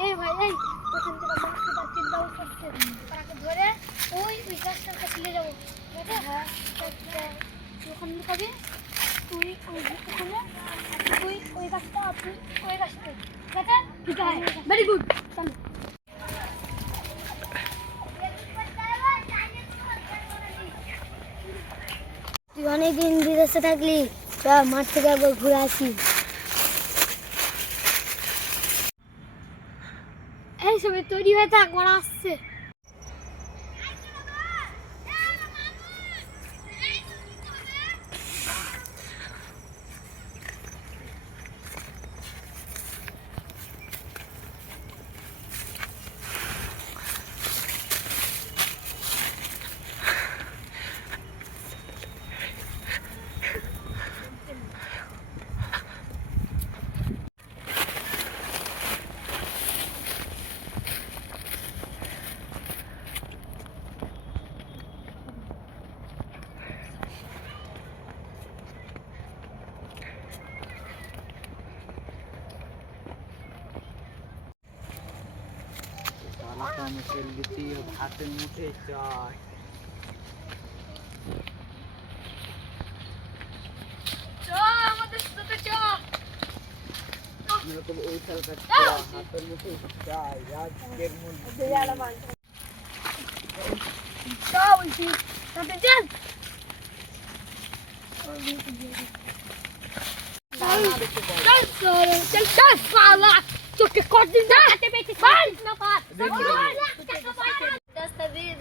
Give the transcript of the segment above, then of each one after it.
এই ভাই এই ওখান থেকে মাছটা তার তিন দাও করছে তাকে ধরে ওই ওই গাছটার কাছে নিয়ে যাবো ঠিক আছে হ্যাঁ তুই ওখানে লুকাবি তুই ওই ওখানে তুই ওই গাছটা তুই ওই গাছটা ঠিক আছে ঠিক আছে ভেরি গুড চল তুই অনেকদিন বিদেশে থাকলি চল মাঠ থেকে একবার ঘুরে আসি এই সবাই তৈরি হয়ে থাক ওরা আসছে হাতের মুঠে চাই আমাদের সাথে চ ওই সালটা হাতের মুঠে চাই আজকের মধ্যে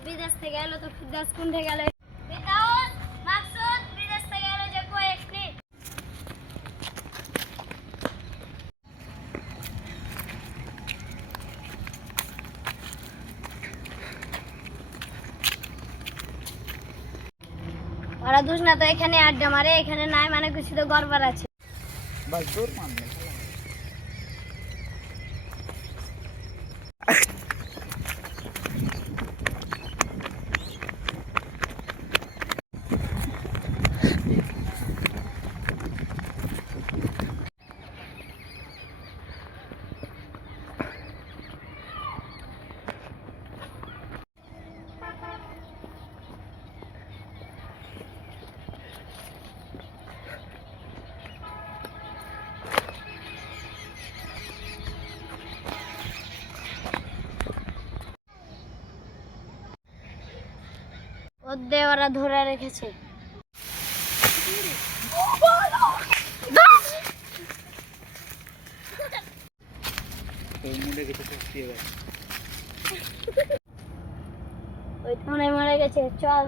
বিদেশ থেকে এলো তো বিদেশ কোন থেকে গেল বিদেশ থেকে এলো যে কয়েকটি ওরা দুষ না তো এখানে আড্ডা মারে এখানে নাই মানে কিছু তো গড়বড় আছে বাস দূর মানলে ওদের ওরা ধরে রেখেছে ওই তো মরে গেছে চল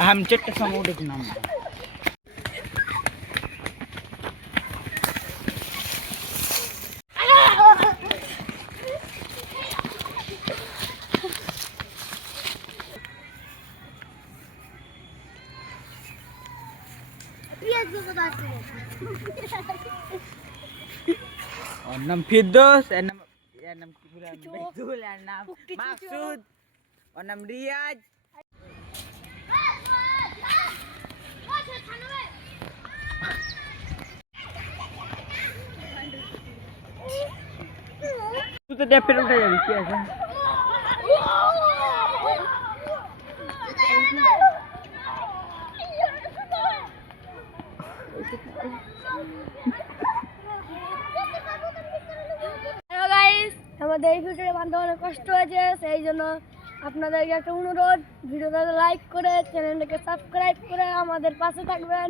हम चट्ट समूह नाम और नाम फिरदौस और नाम की पूरा बेजुल और नाम मकसूद और नाम रियाज तू तो डेप पे उठा जाबी क्या है হ্যালো গাইস আমাদের এই ভিডিওটা বানাতে অনেক কষ্ট হয়েছে সেই জন্য আপনাদেরকে একটা অনুরোধ ভিডিওটা লাইক করে চ্যানেলটাকে সাবস্ক্রাইব করে আমাদের পাশে থাকবেন